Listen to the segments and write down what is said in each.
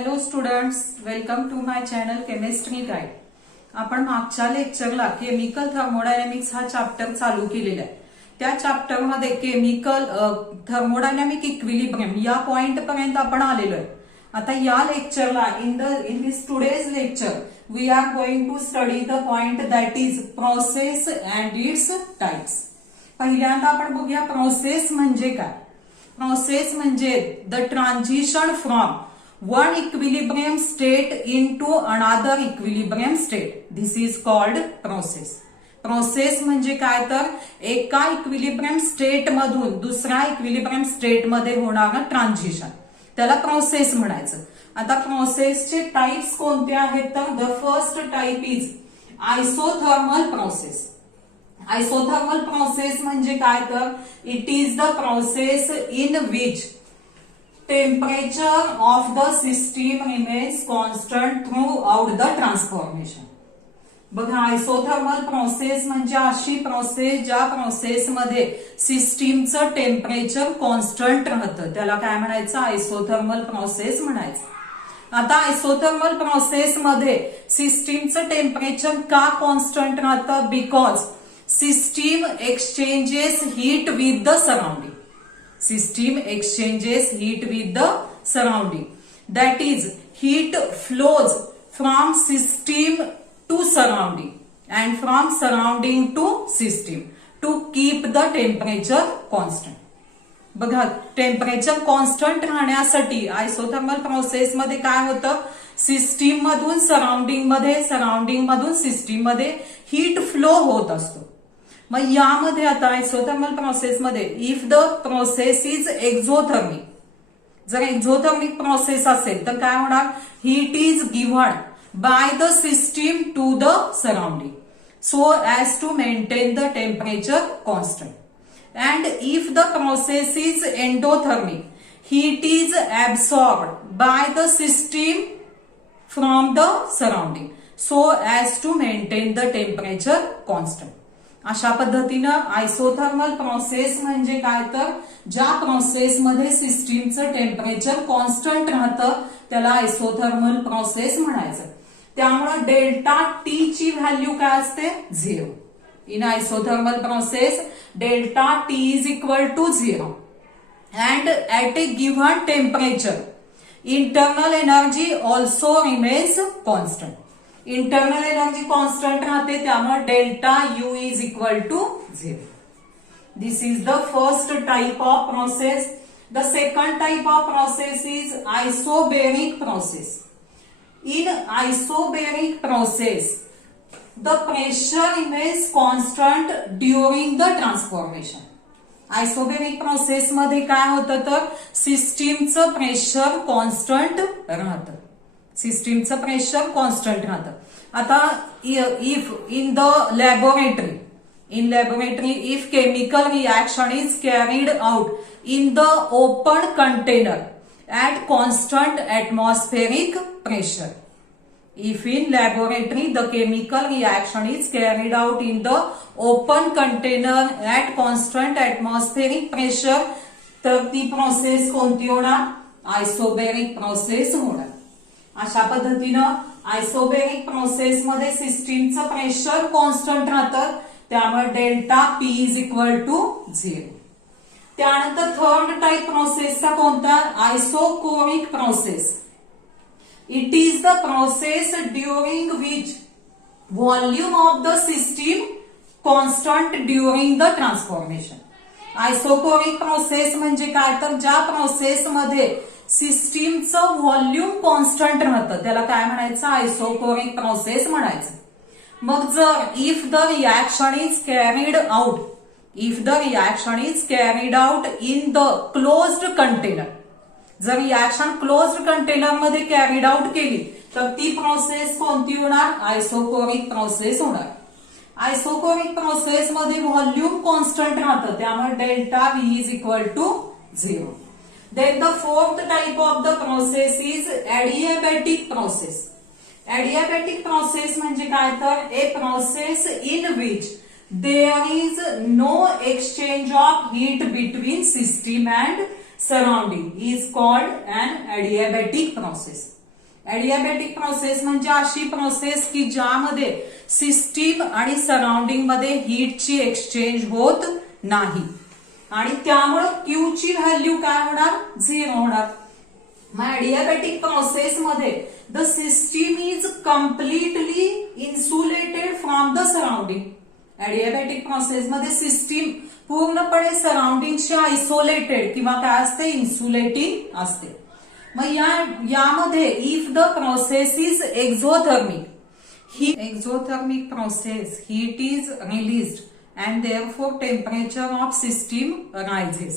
Hello students, welcome to my channel chemistry guide. आपण मागच्या लेक्चरला केमिकल थर्मोडायनॅमिक्स हा चॅप्टर चालू केलेला आहे. त्या चॅप्टरमध्ये केमिकल थर्मोडायनॅमिक इक्विलिब्रियम या पॉइंट पर्यंत आपण आलेलो आहे. आता या लेक्चरला in this today's lecture we are going to study the point that is process and its types. पहिल्यांदा आपण बघूया प्रोसेस म्हणजे काय. प्रोसेस म्हणजे the transition from one equilibrium state into another equilibrium state. This is called process. Process म्हणजे काय तर एका इक्विलिब्रियम स्टेट मधून दुसऱ्या इक्विलिब्रियम स्टेट मध्ये होणारं ट्रान्झिशन, त्याला प्रोसेस म्हणायचं. आता प्रोसेसचे टाइप्स कोणते आहेत तर the first type is isothermal process. Isothermal process म्हणजे काय तर it is the process in which temperature of the system remains constant throughout the transformation. बघा, आयसोथर्मल प्रोसेस म्हणजे अशी प्रोसेस ज्या प्रोसेसमध्ये सिस्टीमचं टेम्परेचर कॉन्स्टंट राहतं, त्याला काय म्हणायचं, आयसोथर्मल प्रोसेस म्हणायचं. आता आयसोथर्मल प्रोसेसमध्ये सिस्टीमचं टेम्परेचर का कॉन्स्टंट राहतं, because system exchanges heat with the surrounding. System exchanges heat with the surrounding. That is, heat flows from system to surrounding and from surrounding to system to keep the temperature constant. बघा, temperature constant राहण्यासाठी isothermal process मध्ये काय होतं, system मधून surrounding मध्ये, surrounding मधून system मध्ये heat flow होत असतो. मग यामध्ये आता आयसोथर्मल प्रोसेसमध्ये if the process is exothermic, जर एक्झोथर्मिक प्रोसेस असेल तर काय होणार, heat is given by the system to the surrounding so as to maintain the temperature constant. And if the process is endothermic, heat is absorbed by the system from the surrounding so as to maintain the temperature constant. अशा पद्धतीनं isothermal process म्हणजे काय तर ज्या प्रोसेसमध्ये सिस्टीमचं temperature constant राहतं त्याला isothermal process म्हणायचं. त्यामुळे डेल्टा टी ची व्हॅल्यू काय असते, 0. In isothermal process delta T is equal to 0 and at a given temperature internal energy also remains constant. Internal energy constant राहते, त्यामुळे delta U is equal to 0. This is the first type of process. The second type of process is isobaric process. In isobaric process the pressure remains constant during the transformation. Isobaric process मध्ये काय होतं तर सिस्टीमचं pressure constant राहतं, सिस्टीमचं pressure constant राहतं. आता if in the laboratory if chemical reaction is carried out in the open container at constant atmospheric pressure. If in laboratory the chemical reaction is carried out in the open container at constant atmospheric pressure, तर ती process कोणती होणार, आयसोबेरिक process होणार. अशा पद्धतीनं आयसोबेरिक process मध्ये सिस्टीमचं pressure constant राहतं, त्यामुळे delta P is equal to 0. त्यानंतर थर्ड टाइप प्रोसेसचा कोणता, isochoric process. It is the process during which volume of the system constant during the transformation. Isochoric process म्हणजे काय तर ज्या प्रोसेसमध्ये सिस्टीमचं व्हॉल्यूम कॉन्स्टंट राहतं त्याला काय म्हणायचं, आयसोकोरिक प्रोसेस म्हणायचं. मग जर if the reaction is carried out in the closed container, जर रिएक्शन क्लोज्ड कंटेनर मध्ये कॅरीड आउट केली तर ती प्रोसेस कोणती होणार, आयसोकोरिक प्रोसेस होणार. आयसोकोरिक प्रोसेस मध्ये व्हॉल्यूम कॉन्स्टंट राहतं, त्यामुळे delta V is equal to 0. Then the fourth type of the process is adiabatic process. Adiabatic process म्हणजे काय तर a process in which there is no exchange of heat between system and surrounding is called an adiabatic process. Adiabatic process म्हणजे अशी process की ज्यामध्ये system आणि surrounding मध्ये हीटची exchange होत नाही आणि त्यामुळे क्यू ची व्हॅल्यू काय होणार, 0 होणार. मग ऍडियाबॅटिक प्रोसेस मध्ये the system is completely insulated from the surrounding. Adiabatic process मध्ये सिस्टीम पूर्णपणे सराउंडिंगशी आयसोलेटेड किंवा काय असते, इन्सुलेटिंग असते. मग यामध्ये if the process is exothermic, he exothermic process heat is released and therefore temperature of system rises.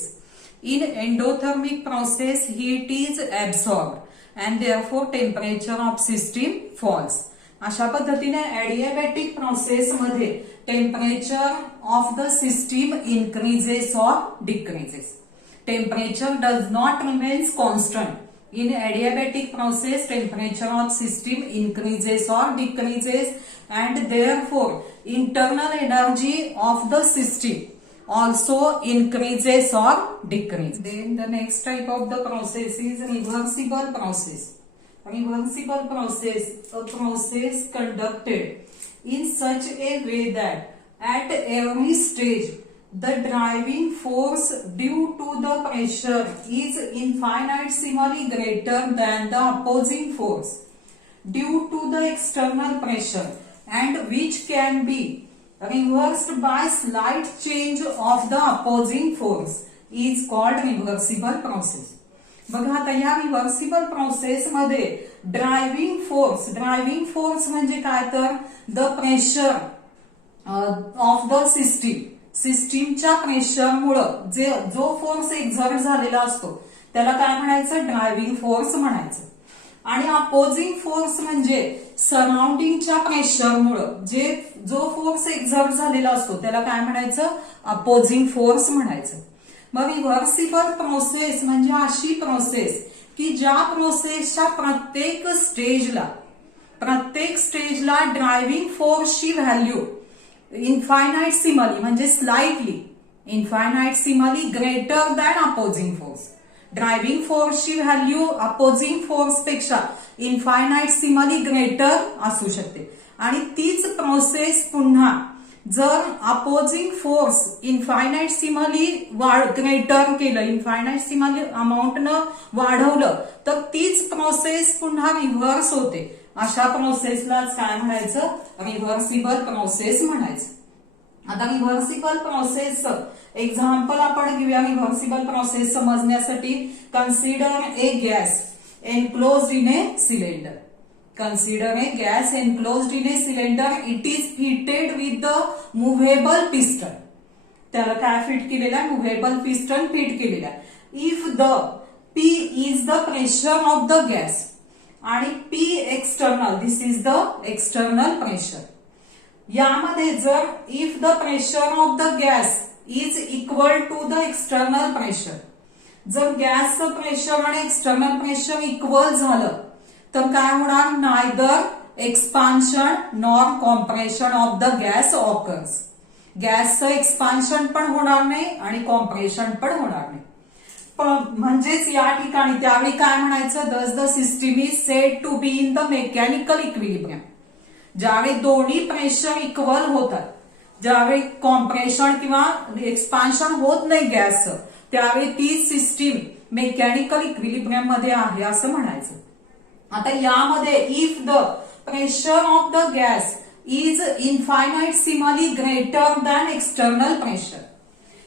In endothermic process heat is absorbed and therefore temperature of system falls. अशा पद्धतीने adiabatic process मध्ये temperature of the system increases और decreases. Temperature does not remains constant. In adiabatic process, temperature of system increases or decreases and therefore internal energy of the system also increases or decreases. Then the next type of the process is reversible process. Reversible process, a process conducted in such a way that at every stage the driving force due to the pressure is infinitesimally greater than the opposing force due to the external pressure and which can be reversed by slight change of the opposing force is called reversible process. बघा आता या reversible process मध्ये driving force म्हणजे काय तर the pressure of the सिस्टीमच्या प्रेशरमुळं जो force exert झालेला असतो त्याला काय म्हणायचं, ड्रायव्हिंग फोर्स म्हणायचं. आणि अपोजिंग फोर्स म्हणजे सराउंडिंगच्या प्रेशरमुळं जो फोर्स एक्झर्ट झालेला असतो त्याला काय म्हणायचं, अपोजिंग फोर्स म्हणायचं. मग रिव्हर्सिबल प्रोसेस म्हणजे अशी प्रोसेस की ज्या प्रोसेसच्या प्रत्येक स्टेजला ड्रायव्हिंग फोर्सची व्हॅल्यू इन्फायनाइटसिमली म्हणजे slightly infinitesimally greater than opposing force. Driving फोर्सची व्हॅल्यू अपोजिंग फोर्स पेक्षा इन्फायनाइटसिमली ग्रेटर असू शकते. आणि तीच प्रोसेस पुन्हा जर अपोजिंग फोर्स इन्फायनाइटसिमली ग्रेटर केलं, इन्फायनाइटसिमली अमाऊंटनं वाढवलं तर तीच प्रोसेस पुन्हा रिव्हर्स होते. अशा प्रोसेसलाच काय म्हणायचं, रिव्हर्सिबल प्रोसेस म्हणायचं. आता रिव्हर्सिबल प्रोसेस एक्झाम्पल आपण घेऊया. रिव्हर्सिबल प्रोसेस समजण्यासाठी consider A gas enclosed in a cylinder. Consider a gas enclosed in a cylinder. It is fitted with the movable piston. त्याला काय फिट केलेला आहे, मुव्हेबल पिस्टन फिट केलेला आहे. If the P is the pressure of the gas आणि P external, this is the external pressure. यामध्ये जर if the pressure of the gas is equal to the external pressure, जर गॅसचं pressure आणि external pressure equal झालं तर काय होणार, neither expansion nor compression of the gas occurs. गॅसचं एक्सपान्शन पण होणार नाही आणि कॉम्प्रेशन पण होणार नाही. म्हणजेच या ठिकाणी त्यावेळी काय म्हणायचं, thus the system is said to be in the mechanical equilibrium. ज्यावेळी दोन्ही प्रेशर इक्वल होतात, ज्यावेळी कॉम्प्रेशन किंवा एक्सपान्शन होत नाही गॅसचं, त्यावेळी ती सिस्टीम मेकॅनिकल इक्विलिब्रियम मध्ये आहे असं म्हणायचं. आता यामध्ये if the pressure of the gas is infinitesimally greater than external pressure,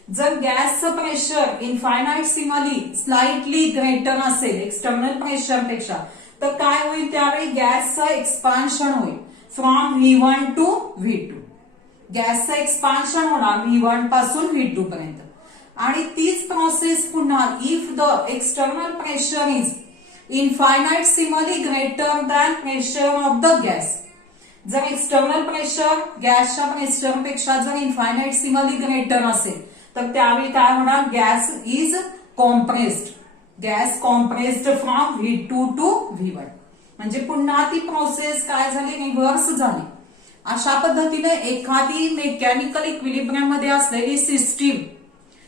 जर गॅसचं प्रेशर इन्फायनाइटसिमली स्लाइटली ग्रेटर असेल एक्सटर्नल प्रेशर पेक्षा, तर काय होईल, त्यावेळी गॅसचं एक्सपान्शन होईल फ्रॉम V1 टू V2. गॅसचं एक्सपान्शन होणार V1 पासून V2 पर्यंत. आणि तीच प्रोसेस पुन्हा if the external pressure is infinitesimally greater than pressure of the gas, जर एक्सटर्नल प्रेशर गॅसच्या प्रेशरपेक्षा जर इन्फायनाइटसिमली ग्रेटर असेल तर त्यावेळी काय होणार, gas is compressed, gas compressed from V2 to V1. म्हणजे पुन्हा ती प्रोसेस काय झाली, रिव्हर्स झाली. अशा पद्धतीने एखादी मेकॅनिकल इक्विलिब्रियम मध्ये असलेली सिस्टीम,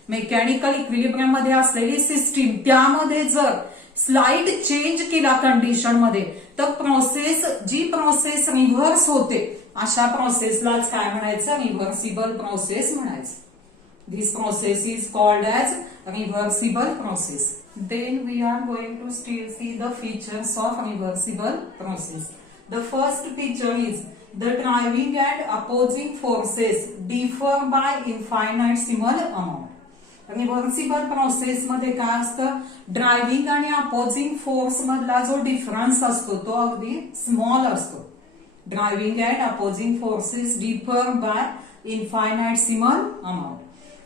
मेकॅनिकल इक्विलिब्रियम मध्ये असलेली सिस्टीम त्यामध्ये जर स्लाइड चेंज केला कंडिशन मध्ये तर जी प्रोसेस रिव्हर्स होते अशा प्रोसेसलाच काय म्हणायचं, रिव्हर्सिबल प्रोसेस म्हणायचं. This process is called as reversible process. Then we are going to still see the features of reversible process. The first feature is the driving and opposing forces differ by infinitesimal amount. Reversible process मध्ये काय असतं, driving आणि opposing force मधला जो difference असतो तो अगदी small असतो. Driving and opposing forces differ by infinitesimal amount.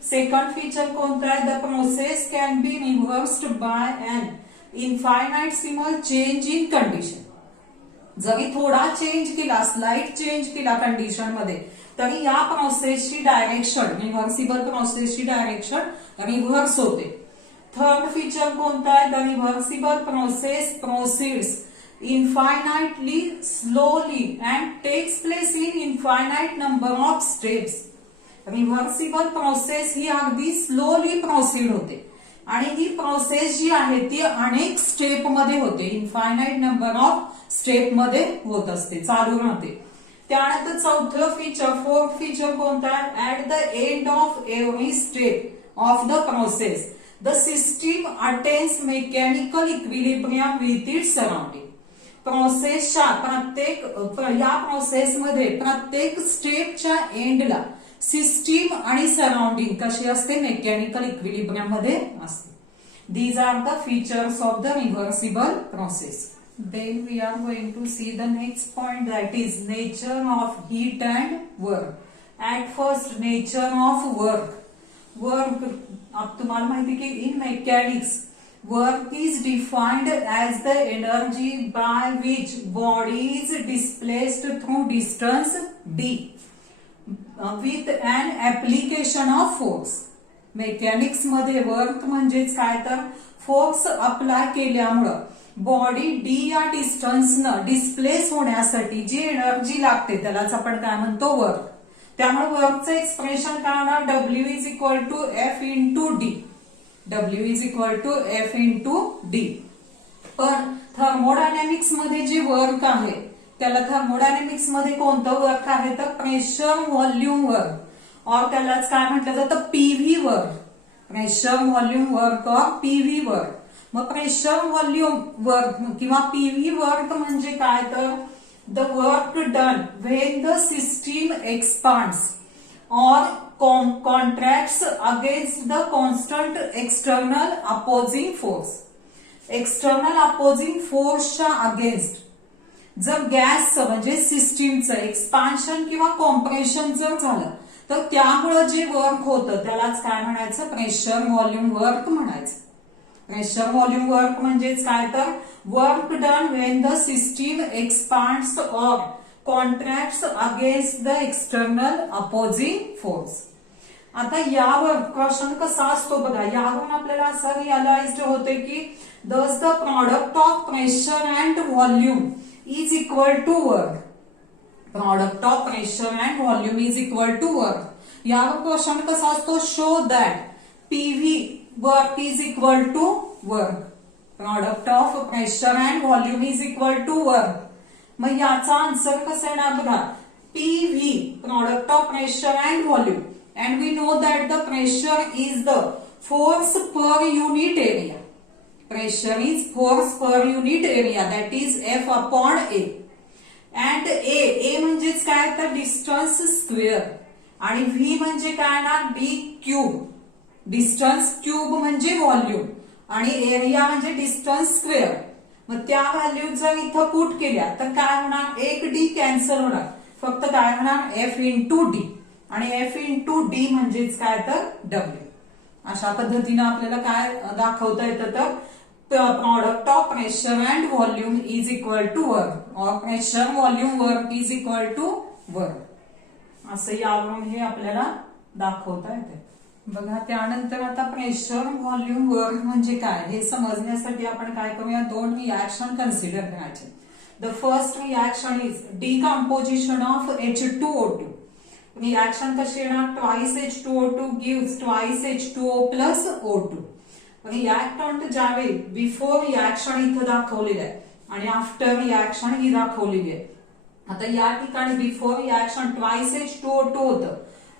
Second feature कोणतं आहे, the process can be reversed by an infinitesimal change in condition. जरी थोडा चेंज केला, स्लाइट चेंज केला कंडिशन मध्ये, तरी या प्रोसेसची डायरेक्शन, रिव्हर्सिबल प्रोसेसची डायरेक्शन रिव्हर्स होते. थर्ड फीचर कोणतं आहे, the reversible process proceeds infinitely slowly and takes place in infinite number of steps. Reversible process ही अगदी स्लोली प्रोसीड होते आणि ही प्रोसेस जी आहे ती अनेक स्टेप मध्ये होते, इनफायनाइट नंबर ऑफ स्टेप मध्ये होत असते, चालू राहते. त्यानंतर चौथं फीचर, फोर्थ फीचर कोणतं आहे, at the end of every step of the process the system attains mechanical equilibrium with its surrounding. प्रोसेसच्या या प्रोसेसमध्ये प्रत्येक स्टेपच्या एंडला सिस्टीम आणि सराउंडिंग कशी असते, मेकॅनिकल इक्विलिब्रियम मध्ये असते. These are the features of the reversible process. Then we are going to see the next point, that is nature of heat and work. At first, nature of work. Work, अब तुम्हाला माहिती की in mechanics, work is defined as the energy by which body is displaced through distance d with an application of force. Mechanics मध्ये work म्हणजेच काय तर force apply केल्यामुळं body D या डिस्टन्सनं डिस्प्लेस होण्यासाठी जी एनर्जी लागते त्यालाच आपण काय म्हणतो, वर्क. त्यामुळे वर्कचं एक्सप्रेशन काय होणार, W is equal to F into D. W is equal to F into D. पण थर्मोडायनॅमिक्स मध्ये जे वर्क आहे त्याला थर्मोडायनॅमिक्स मध्ये कोणतं वर्क आहे तर प्रेशर व्हॉल्यूम वर्क, और त्यालाच काय म्हटलं जातं, PV work. Pressure volume work और पीव्ही वर्क. मग प्रेशर व्हॉल्यूम वर्क किंवा पीव्ही वर्क म्हणजे काय तर the work done when the system expands और contracts against the constant external opposing force. External opposing फोर्सच्या अगेन्स्ट जर गॅसचं म्हणजे सिस्टीमचं एक्सपान्शन किंवा कॉम्प्रेशन जर झालं तर त्यामुळे जे वर्क होतं त्यालाच काय म्हणायचं, प्रेशर व्हॉल्यूम वर्क म्हणायचं. प्रेशर व्हॉल्यूम वर्क म्हणजेच काय तर work done when the system expands और contracts against the external opposing force. आता यावर क्वेश्चन कसा असतो बघा, यावरून आपल्याला असं रिअलाइज्ड होते की thus the product of pressure and volume is equal to work. Product of pressure and volume is equal to work. यावर क्वेश्चन कसा असतो, show that PV work is equal to work. Product of pressure and volume is equal to work. मग याचा answer कसा येणार बघा, PV product of pressure and volume, and we know that the pressure is the force per unit area. Pressure is force per unit area, that is F upon A. And A म्हणजेच काय तर distance square आणि V म्हणजे काय ना D cube. Distance cube म्हणजे volume आणि area म्हणजे डिस्टन्स स्क्वेअर. मग त्या व्हॅल्यू जर इथं पुट केल्या तर काय होणार, एक डी कॅन्सल होणार, फक्त काय होणार एफ इंटू डी. आणि एफ इंटू डी म्हणजेच काय तर डब्ल्यू. अशा पद्धतीनं आपल्याला काय दाखवता येतं तर product of pressure and volume is equal to work और pressure volume work is equal to work. असं यावरून हे आपल्याला दाखवता येते बघा. त्यानंतर आता प्रेशर व्हॉल्यूम वर्क म्हणजे काय हे समजण्यासाठी आपण काय करूया, दोन रिॲक्शन कन्सिडर करायचे. The first reaction is decomposition of H2O2. Reaction कशी येणार, twice H2O2 gives twice H2O plus O2. Reactant ज्यावेळी बिफोर रिॲक्शन इथं दाखवलेलं आहे आणि आफ्टर रिॲक्शन ही दाखवलेली आहे. आता या ठिकाणी बिफोर रिॲक्शन ट्वाइस H2O2 होतं,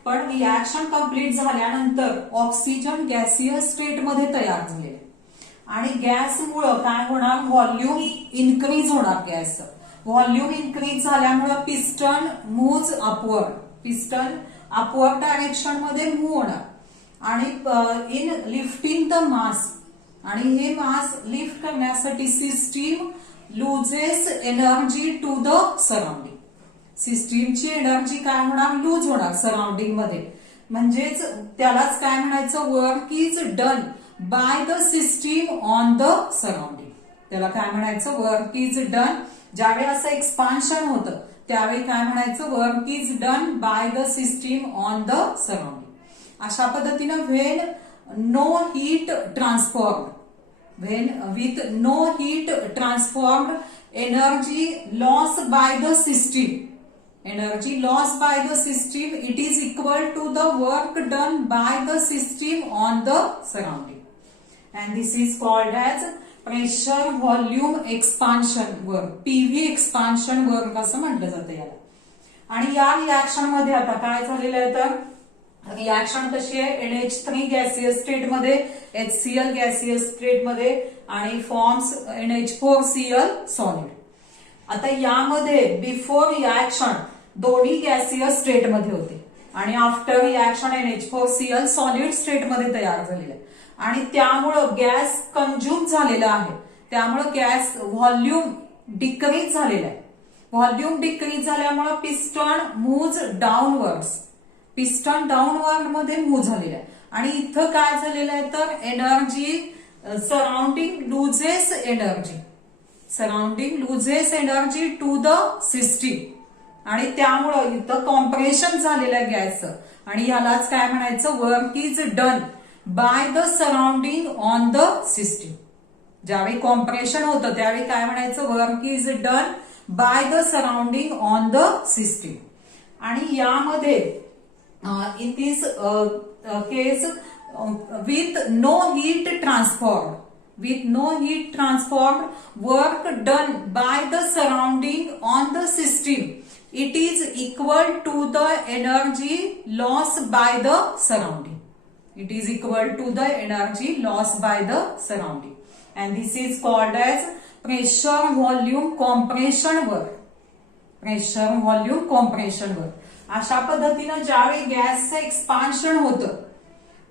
पण रिॲक्शन कंप्लीट झाल्यानंतर ऑक्सिजन गॅसियस स्टेट मध्ये तयार झाले आणि गॅसमुळं काय होणार, व्हॉल्यूम इन्क्रीज होणार. गॅस व्हॉल्यूम इन्क्रीज झाल्यामुळं piston moves upward, piston upward direction मध्ये मूव्ह होणार आणि इन लिफ्टिंग द मास, आणि हे मास लिफ्ट करण्यासाठी system loses energy to the surrounding. सिस्टीमची एनर्जी काय होणार, लूज होणार सराउंडिंग मध्ये. म्हणजेच त्यालाच काय म्हणायचं, work is done by the system on the surrounding. त्याला काय म्हणायचं, वर्क इज डन. ज्यावेळी असं एक्सपान्शन होतं त्यावेळी काय म्हणायचं, work is done by the system on the surrounding. अशा पद्धतीनं when no heat transformed, when with no heat transformed, energy lost by the system, energy lost by the system, it is equal to the work done by the system on the surrounding, and this is called as pressure volume expansion work, PV expansion work असं म्हटलं जातं याला. आणि या reaction मध्ये आता काय झालेलं आहे, तर रिॲक्शन कशी आहे, NH3 गॅसियस स्टेट मध्ये, HCl गॅसियस स्टेट मध्ये आणि फॉर्म्स NH4Cl सॉलिड. आता यामध्ये बिफोर रिॲक्शन दोन्ही गॅसियस स्टेट मध्ये होते आणि after reaction NH4Cl solid state मध्ये तयार झालेलं आहे आणि त्यामुळं गॅस कंझ्युम झालेला आहे. त्यामुळं गॅस व्हॉल्यूम डिक्रीज झालेला आहे. व्हॉल्यूम डिक्रीज झाल्यामुळं piston moves downwards, piston downward मध्ये मूव्ह झालेला आहे आणि इथं काय झालेलं आहे, तर energy surrounding loses energy, surrounding loses energy to the system आणि त्यामुळं इथं कॉम्प्रेशन झालेलं आहे गॅसचं आणि यालाच काय म्हणायचं, work is done by the surrounding on the system. ज्यावेळी कॉम्प्रेशन होतं त्यावेळी काय म्हणायचं, work is done by the surrounding on the system. आणि यामध्ये in this case with no heat transformed, with no heat transformed work done by the surrounding on the system, it is equal to the energy lost by the surrounding, it is equal to the energy lost by the surrounding, and this is called as pressure volume compression work, pressure volume compression work. अशा पद्धतीनं ज्यावेळी गॅसचं expansion होतं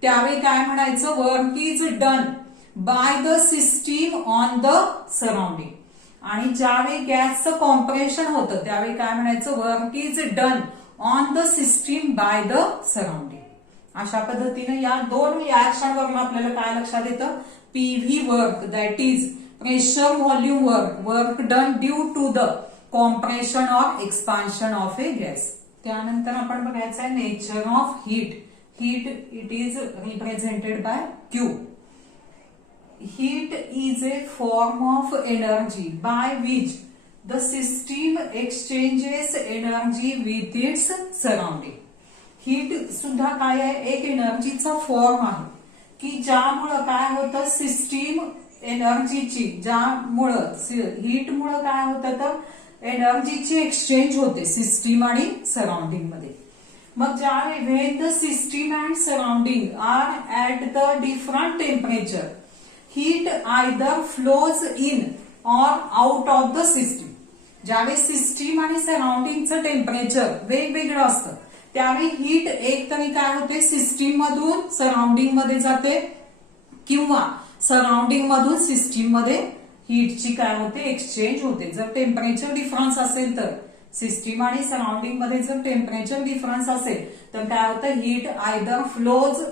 त्यावेळी काय म्हणायचं, work is done by the system on the surrounding. आणि ज्यावेळी गॅसचं कॉम्प्रेशन होतं त्यावेळी काय म्हणायचं, work is done on the system by the surrounding. अशा पद्धतीने या दोन रिॲक्शन वरून आपल्याला काय लक्षात येतं, PV work that is pressure volume work, work done due to the compression or expansion of a gas. त्यानंतर आपण बघायचं आहे nature of heat. Heat it is represented by Q. Heat is a form of energy by which the system exchanges energy with its surrounding. Heat सुद्धा काय आहे, एक एनर्जीचा form आहे की ज्यामुळं काय होतं, सिस्टीम एनर्जीची, ज्यामुळं हीटमुळं काय होतं तर एनर्जीची एक्सचेंज होते सिस्टीम आणि सराउंडिंग मध्ये. मग ज्यावेळी when the system and surrounding are at the different temperature, heat either flows in or out of the system. ज्यावेळी सिस्टीम आणि सराउंडिंगचं टेम्परेचर वेगवेगळं असतं त्यावेळी हीट एक तरी काय होते, सिस्टीम मधून सराउंडिंग मध्ये जाते किंवा सराउंडिंग मधून सिस्टीम मध्ये हीटची काय होते, एक्सचेंज होते. जर टेम्परेचर डिफरन्स असेल तर सिस्टीम आणि सराउंडिंग मध्ये जर टेम्परेचर डिफरन्स असेल तर काय होतं, heat either flows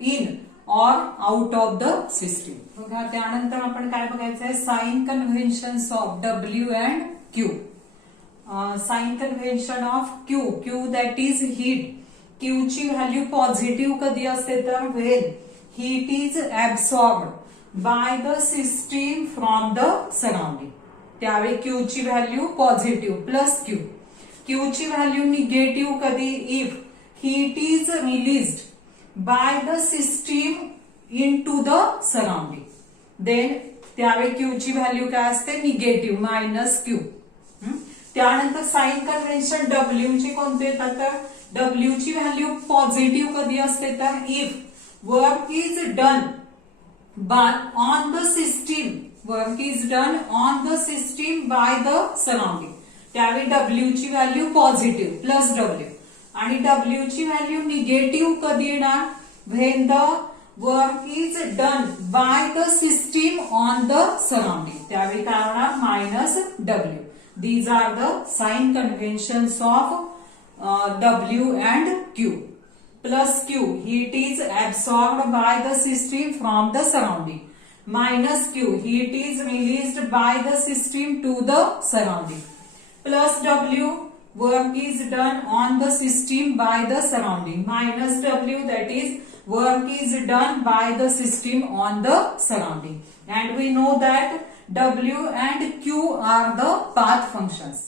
in or out of the system. बघा त्यानंतर आपण काय बघायचं आहे, sign conventions of W and Q. Sign convention of Q that is heat. Q ची व्हॅल्यू पॉझिटिव्ह कधी असते तर when heat is absorbed by the system from the surrounding. त्यावेळी Q ची value positive plus Q. Q ची value negative कधी, if heat is released by the system in to the surrounding. Then त्यावेळी Q ची value काय असते negative minus Q. त्यानंतर sign convention W ची कोणते येतात तर डब्ल्यू ची व्हॅल्यू पॉझिटिव्ह कधी असते तर if work is done bye on the system, work is done on the system by the surrounding. त्यावेळी डब्ल्यू ची व्हॅल्यू पॉझिटिव्ह प्लस डब्ल्यू. आणि डब्ल्यू ची व्हॅल्यू निगेटिव्ह कधी येणार when the work is done by the system on the surrounding. त्यावेळी काय होणार minus W. These are the sign conventions of W and Q. Plus Q, heat is absorbed by the system from the surrounding. Minus Q, heat is released by the system to the surrounding. Plus W, work is done on the system by the surrounding. Minus W, that is work is done by the system on the surrounding. And we know that W and Q are the path functions.